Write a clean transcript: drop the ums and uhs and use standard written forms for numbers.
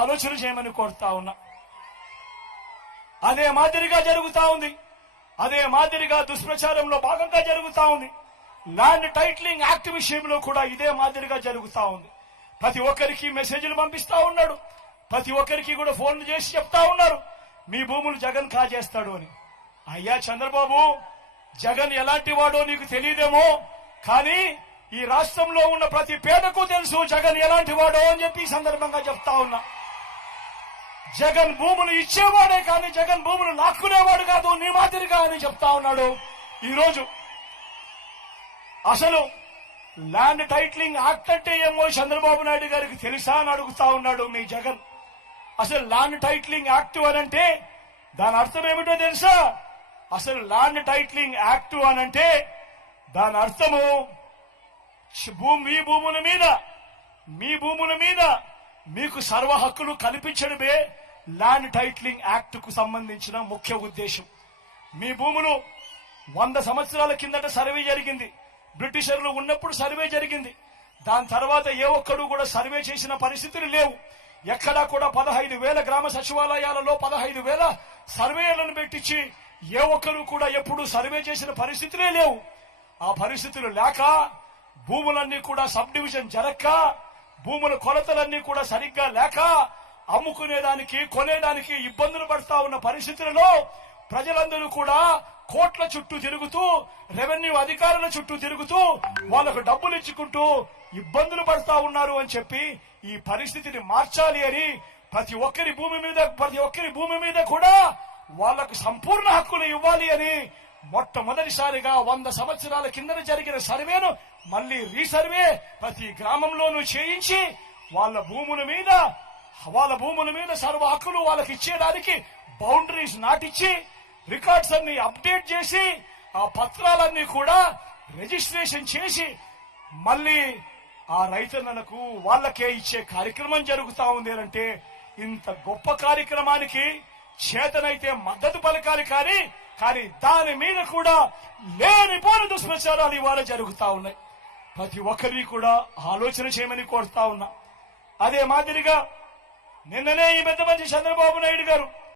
ఆలోచన చేయమని కోరుతా ఉన్నా. అదే మాదిరిగా జరుగుతా ఉంది. అదే మాదిరిగా దుష్ప్రచారంలో భాగంగా జరుగుతా ఉంది. ల్యాండ్ టైటిలింగ్ యాక్ట్ విషయంలో కూడా ఇదే మాదిరిగా జరుగుతా ఉంది. ప్రతి ఒక్కరికి మెసేజ్లు పంపిస్తా ఉన్నాడు. ప్రతి ఒక్కరికి కూడా ఫోన్లు చేసి చెప్తా ఉన్నారు, మీ భూములు జగన్ కాజేస్తాడు అని. అయ్యా చంద్రబాబు, జగన్ ఎలాంటి వాడో నీకు తెలియదేమో, కానీ ఈ రాష్ట్రంలో ఉన్న ప్రతి పేదకు తెలుసు జగన్ ఎలాంటి వాడో అని చెప్పి ఈ సందర్భంగా చెప్తా ఉన్నా. జగన్ భూములు ఇచ్చేవాడే కానీ జగన్ భూములు లాక్కునేవాడు కాదు నీ మాదిరిగా అని చెప్తా ఉన్నాడు. ఈరోజు అసలు ల్యాండ్ టైటిలింగ్ యాక్ట్ అంటే ఏమో చంద్రబాబు నాయుడు గారికి తెలుసా అని అడుగుతా ఉన్నాడు మీ జగన్. అసలు ల్యాండ్ టైటిలింగ్ యాక్ట్ అనంటే దాని అర్థం ఏమిటో తెలుసా? అసలు ల్యాండ్ టైటిలింగ్ యాక్ట్ అనంటే దాని అర్థము మీ భూముల మీద మీకు సర్వ హక్కులు కల్పించడమే ల్యాండ్ టైటిలింగ్ యాక్ట్ కు సంబంధించిన ముఖ్య ఉద్దేశం. మీ భూములు 100 సంవత్సరాల కిందట సర్వే జరిగింది. బ్రిటిషర్లు ఉన్నప్పుడు సర్వే జరిగింది. దాని తర్వాత ఏ ఒక్కడు కూడా సర్వే చేసిన పరిస్థితులు లేవు. ఎక్కడా కూడా 15,000 గ్రామ సచివాలయాలలో 15,000 సర్వేలను పెట్టించి ఏ ఒక్కరు కూడా ఎప్పుడు సర్వే చేసిన పరిస్థితులే లేవు. ఆ పరిస్థితులు లేక భూములన్నీ కూడా సబ్ డివిజన్ జరక్క, భూముల కొలతలన్నీ కూడా సరిగ్గా లేక అమ్ముకునేదానికి కొనేదానికి ఇబ్బందులు పడతా ఉన్న పరిస్థితులలో ప్రజలందరూ కూడా కోట్ల చుట్టూ తిరుగుతూ, రెవెన్యూ అధికారుల చుట్టూ తిరుగుతూ వాళ్లకు డబ్బులు ఇచ్చుకుంటూ ఇబ్బందులు పడతా ఉన్నారు అని చెప్పి ఈ పరిస్థితిని మార్చాలి అని ప్రతి ఒక్కరి భూమి మీద కూడా వాళ్లకు సంపూర్ణ హక్కులు ఇవ్వాలి అని మొట్టమొదటిసారిగా 100 సంవత్సరాల కింద జరిగిన సర్వేను మళ్లీ రీసర్వే ప్రతి గ్రామంలోనూ చేయించి వాళ్ళ భూముల మీద సర్వ హక్కులు వాళ్ళకి ఇచ్చేదానికి బౌండరీస్ నాటిచ్చి రికార్డ్స్ అన్ని అప్డేట్ చేసి ఆ పత్రాలన్నీ కూడా రిజిస్ట్రేషన్ చేసి మళ్లీ ఆ రైతన్నలకు వాళ్ళకే ఇచ్చే కార్యక్రమం జరుగుతా ఉంది అంటే ఇంత గొప్ప కార్యక్రమానికి చేతనైతే మద్దతు పలకాలి కానీ దాని మీద కూడా లేనిపోని దుష్ప్రచారాలు ఇవాళ జరుగుతా ఉన్నాయి. ప్రతి ఒక్కరిని కూడా ఆలోచన చేయమని కోరుతా ఉన్నా. అదే మాదిరిగా నిన్ననే ఈ పెద్ద మంచి చంద్రబాబు నాయుడు గారు